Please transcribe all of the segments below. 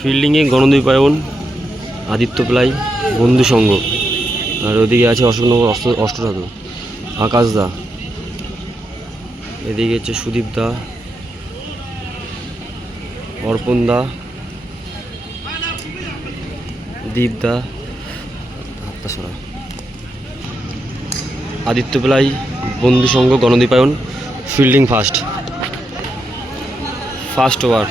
ফিল্ডিংয়ে গণদ্বীপায়ন আদিত্য প্লাই, বন্ধু সঙ্গ আর ওদিকে আছে অশোকনগর অষ্ট অষ্টধাতু আকাশ দা। এদিকে হচ্ছে সুদীপ দা, অর্পণ দা, দীপ দা সরা। আদিত্য প্লাই, বন্ধু সঙ্গ গণদ্বীপায়ন fielding first. First over.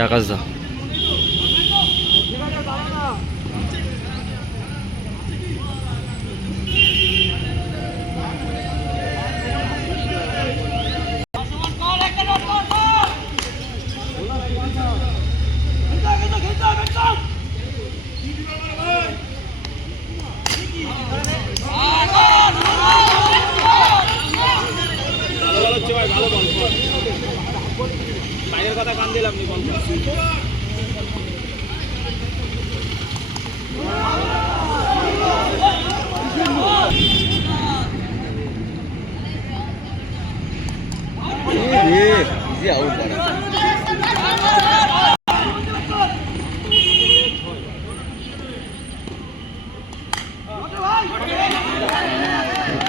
Akash দা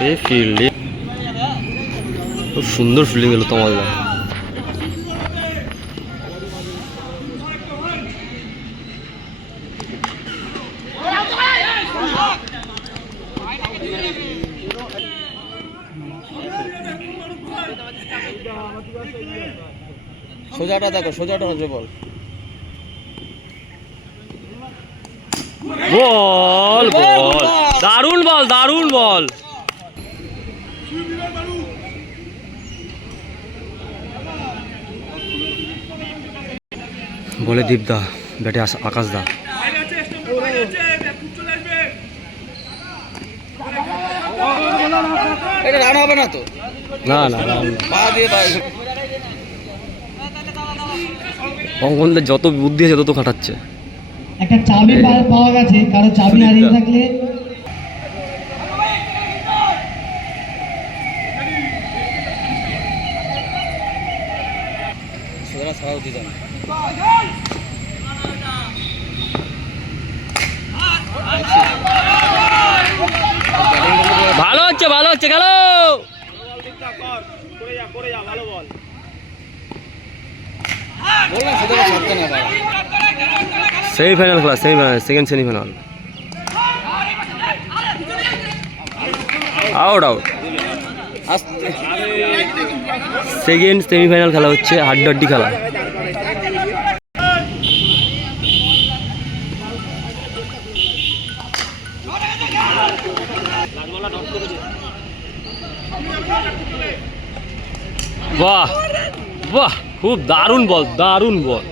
এ ফিল্ডিং খুব সুন্দর ফিল্ডিং এলো তোমার দা সোজাটা দেখো সোজাটা হচ্ছে বল। বল বল। দারুণ বল দারুণ বল। বলে দীপ দা ব্যাটে আস- আকাশ দা এটা রান হবে না তো? না না অঙ্কনদের যত বুদ্ধি আছে তত খাটাচ্ছে। একটা চাবি পাওয়া গেছে কারও চাবি হারিয়ে থাকলে। ভালো হচ্ছে ভালো হচ্ছে গেল বললাম সোজাটা ছাড়তে না পারা সেমিফাইনাল খেলা semifinal second semifinal out out second semifinal খেলা হচ্ছে হাড্ডাড্ডি খেলা। বাহ। বাহ খুব দারুণ বল দারুণ বল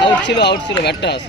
আউট ছিল আউট ছিল ব্যাটটা আছে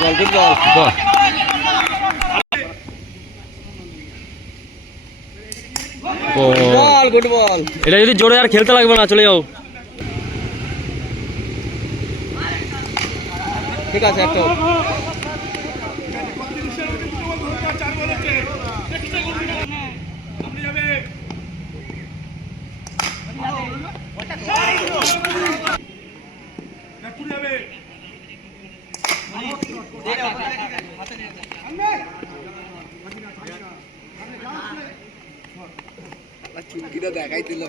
বল গুড বল বাহ বল। বল গুড বল এটা যদি জোরে আর খেলতে লাগবে না চলে যাও। ঠিক আছে একটা।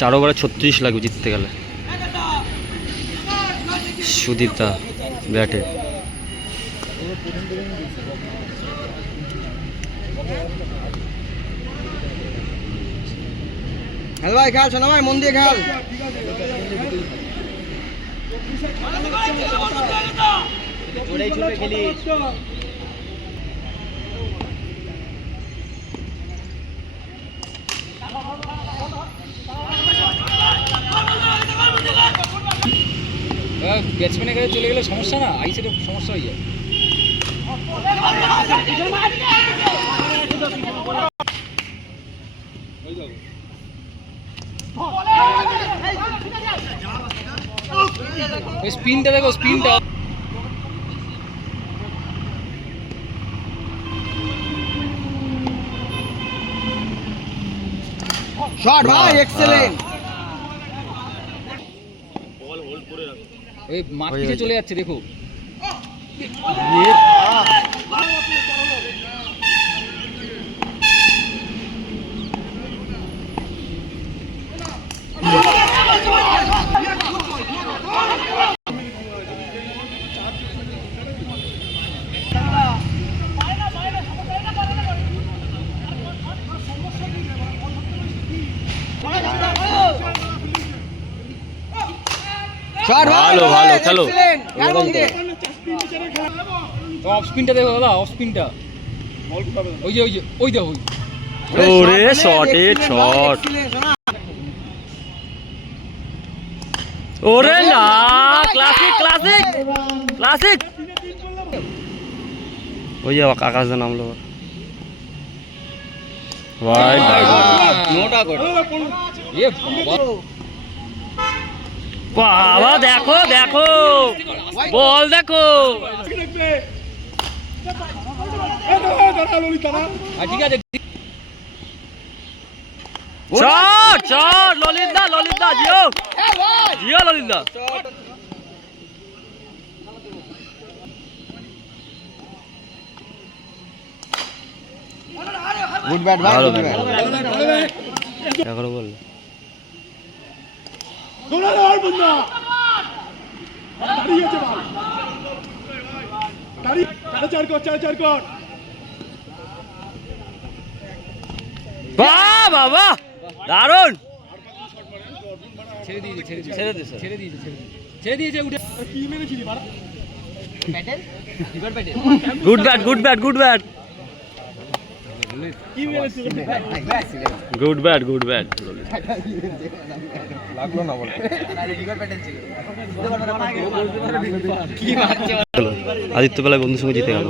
চার ওভারে ছত্রিশ লাগবে জিততে গেলে। সুদীপ দা ব্যাটে। খেল ভাই খেল শোনা ভাই মন দিয়ে খেল। জোরেই ছুটে খেলিস ব্যাটসম্যানের কাছে চলে গেলে সমস্যা না আইসের সমস্যা হয়ে যায়। স্পিনটা দেখো স্পিনটা শট ভাই, excellent। ওই মাঠ হয়ে পিছে চলে যাচ্ছে দেখো। ভালো ভালো খেলো অফ স্পিনটা দেখো দাদা অফ স্পিনটা ওই যে ওই যে ওই দেখো ওরে শটে শট ওরে না ক্লাসিক ক্লাসিক ক্লাসিক ওই যে আকাশ দা নামলো ভাই নোটা কর এ বাবা বাবা দেখো দেখো। বল দেখো। ললিত দা ললিত দা জিও। জিও ললিত দা গুড ব্যাট ভালো এগারো বল। দৌড়ানো আর বন্ধা দাঁড়িয়েছে বল। দাঁড়িয়ে চার চার কর চার চার কর। বাহ বাবা দারুণ ছেড়ে দিয়েছে ছেড়ে দিয়েছে। ছেড়ে দিয়েছে। ছেড়ে দিয়েছে ছেড়ে ছেড়ে দিয়েছে উঠে কি মেরেছিলি বাড়া? Patel good bat good bat good bat good bad good bad. কি মারছে আদিত্য বেলায় বন্ধুর সঙ্গে জিতে গেল।